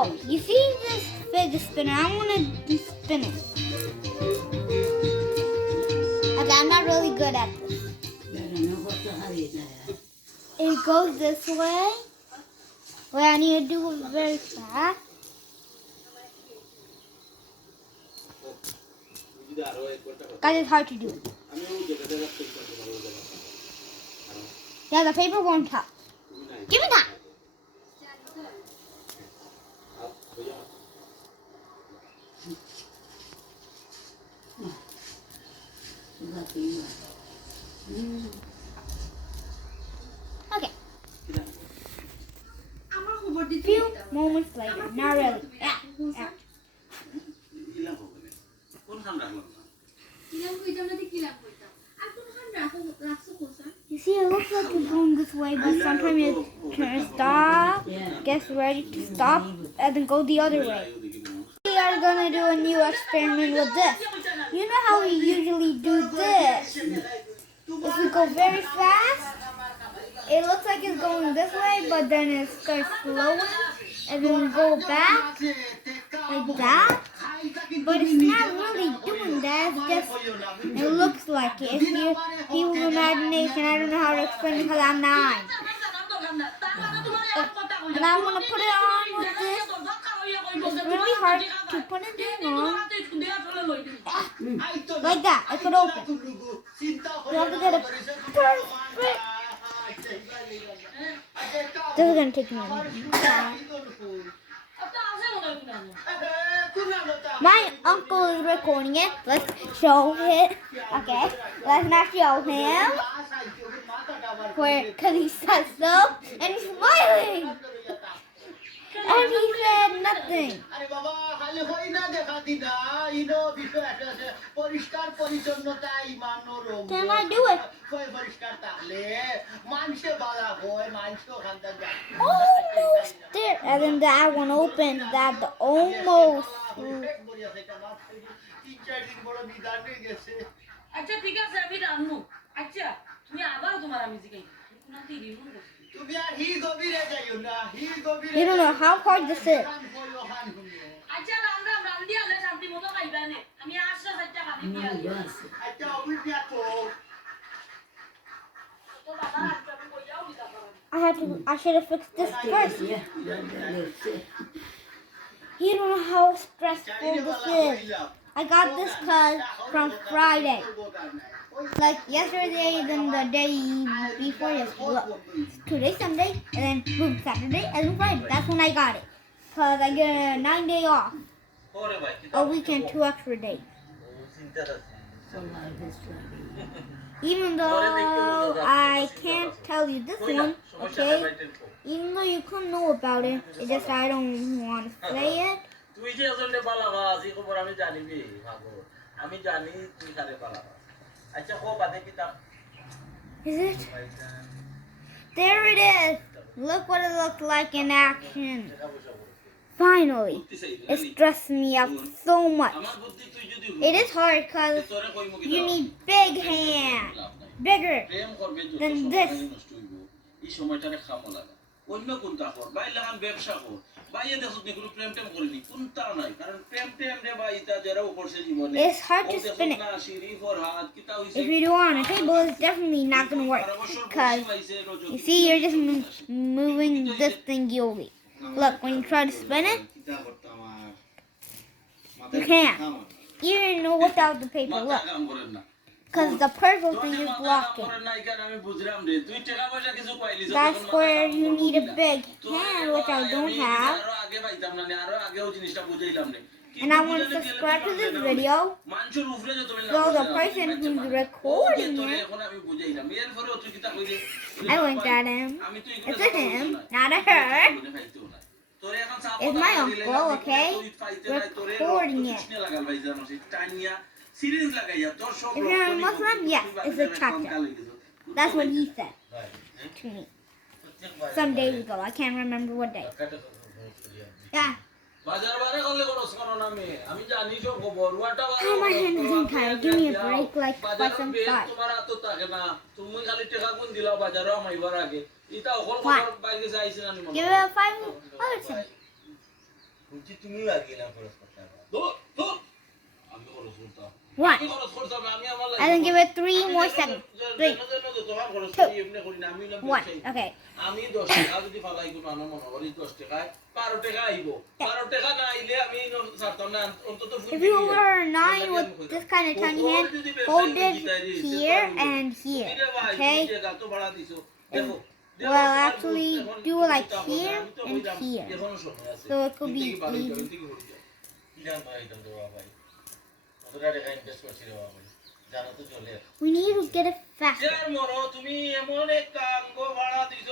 So, you see this fidget spinner? I want to spin it. Okay, I'm not really good at this. It goes this way. Wait, I need to do it very fast. Guys, it's hard to do. Yeah, the paper won't touch. Give me that. Okay. Few moments later. Not really. You see, it looks like it's going this way, but sometimes it turns stop, gets ready to stop, and then go the other way. We are going to do a new experiment with this. You know how we usually do this? If we go very fast, it looks like it's going this way, but then it starts slowing, and then we go back like that. But it's not really doing that. It's just, it looks like it. If you people's imagination, I don't know how to explain it because I'm 9. And I'm going to put it on with this. It's really hard to put it on. Like that. It could open. You have to get it perfect. This is going to take me a minute. My uncle is recording it. Let's show it. Okay. Let's not show him. Because he said so. And he's smiling. And he said nothing. Can I do it? Almost there. And then that one opened. That almost. You don't know how hard this is. I should have fixed this first. You don't know how stressful this is. I got this from Friday. Like yesterday, then the day before yesterday. Today Sunday, and then boom, Saturday, and then Friday. That's when I got it. Because I get a 9-day off. A weekend, 2 extra days. Even though I can't tell you this one, okay? Even though you could know about it, it's just I don't want to say it. Is it? There it is. Look what it looked like in action. Finally, it stressed me out so much. It is hard because you need big hands, bigger than this. It's hard to spin it. If you do it on a table, it's definitely not going to work because you see, you're just moving this thingy over. Look, when you try to spin it, you can't. Even without the paper, look. Because the purple thing is blocking. That's where you need a big hand, which I don't have. And I want to subscribe to this video. So the person who's recording it, I winked at him. It's a him, not a her. It's my uncle, okay? Recording it. If you're a Muslim, yes, it's a chapter. That's what he said to me some days ago. I can't remember what day. Yeah. Oh, my hand isn't tired. Give me a break like 5 and 5. What? Give it a 5 other thing. শুনছি তুমিও আর গেলাম খরচ করতে আমি খরচ করতাম One. আমি খরচ করতাম না আমি আমার And then give it 3 more seconds. 3, তোমার খরচ 2, করি এমনি করি না আমি হলাম 1. ব্যবসায়ী Okay. আমি 10 টাকা যদি ফালাই কোনো আনো মনে করি 10 টাকায় 12 টাকা আইব 12 টাকা না আইলে আমি ছাড়তাম না অন্তত If you order 9 with this kind of tiny hand, hold it here and here. Okay? তো ভাড়া দিছো দেখো Well, actually, do it like here and here. এখনো সময় আছে So it could be কি easy. জান ভাই এটা দেওয়া ভাই কতটা টাকা ইনভেস্ট করছি রে বাবা জানো তো চলে We need to get it faster. তুমি এমন একটা অঙ্গ ভাড়া দিছো